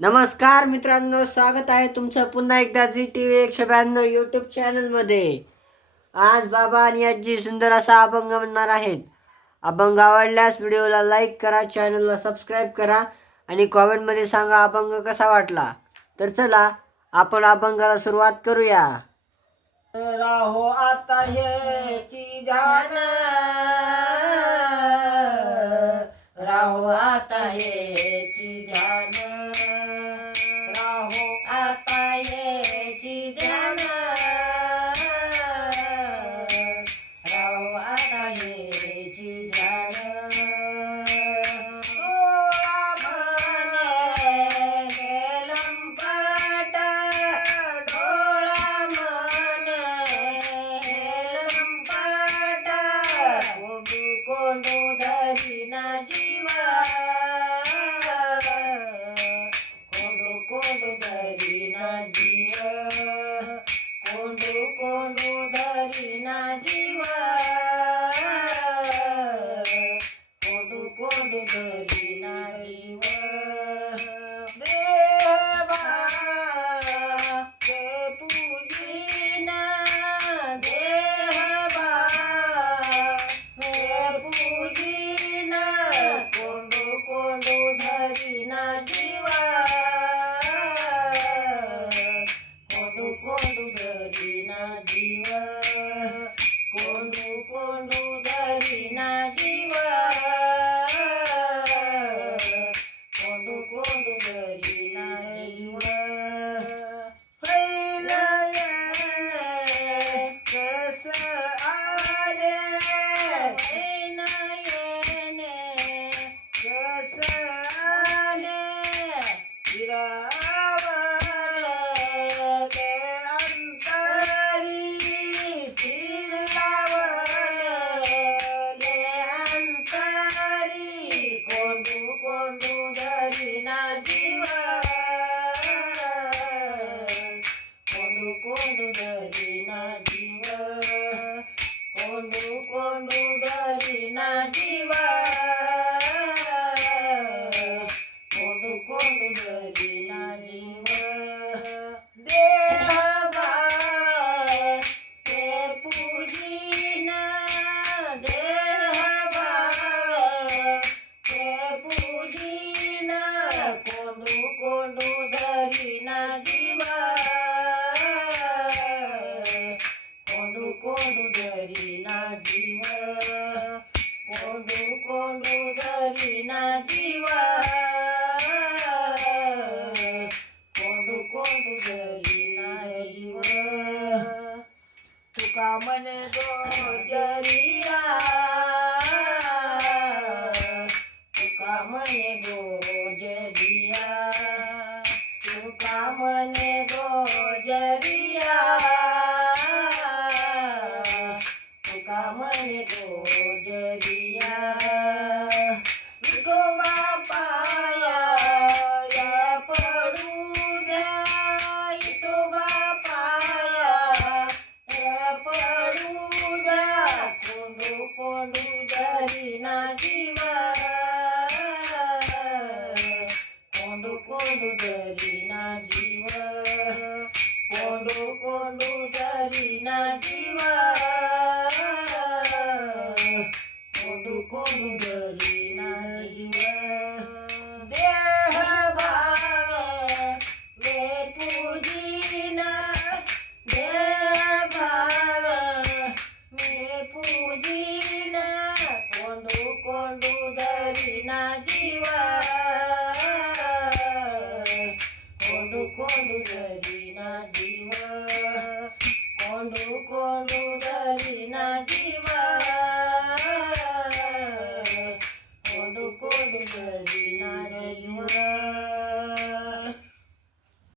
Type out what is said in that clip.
नमस्कार मित्रांनो, स्वागत आहे तुमचं पुन्हा एकदा झी TV 192 यूट्यूब चॅनलमध्ये. आज बाबा आणि आजी सुंदर असा अभंग म्हणणार आहेत. अभंग आवडल्यास व्हिडिओला लाईक करा, चॅनलला सबस्क्राईब करा आणि कॉमेंटमध्ये सांगा अभंग कसा वाटला. तर चला आपण अभंगाला सुरुवात करूया. राहो आता हेची ध्यान, राहो आता हेची ध्यान, राहो आता हेची ध्यान, राहो आता हेची ध्यान. डोळा म्हणे लंपट, डोळा म्हणे लंपट, कोंडू कोंडू धरीना जीवा, कोंडू कोंडू धरीना जीव, कोंडू कोंडू धरीना जीव, कोंडू कोंडू धरीना जीव. देवा ते पूजीना, देवा ते पूजीना, कोंडू कोंडू धरीना जीवा, कोंडू कोंडू धरीना जीव, कोंडू कोंडू धरीना जीव, कोंडू कोंडू धरीना जीव. कस आले नयने, कस आले फिरावले ते अंतरी, शिरावले अंतरी, कोंडू कोंडू धरीना जीव, कोंडू कोंडू धरीना जीव, कोंडू कोंडू धरीना जीव, कोंडू कोंडू धरीना जीव. देह बाळ ते पूजीना, देह बाळ ते पूजीना, कोंडू कोंडू धरीना जीव, कोंडू कोंडू धरीना जीव, कोंडू कोंडू धरीना जीव, कोंडू कोंडू धरीना जीव. तुका म्हणे गोजरिया, तुका म्हणे गोजरिया, तुका म्हणे गोजरिया, तुका म्हणे गोजरिया. विठोबा पाया पडू द्या, विठोबा पाया पडू द्या, कोंडू कोंडू धरीना जीव, कोंडू कोंडू धरीना जीव, कोंडू कोंडू धरीना जीव, कोंडू कोंडू धरीना जीव. देह बाळ वे पूजीना, देह बाळ वे पूजीना, कोंडू कोंडू धरीना जीव,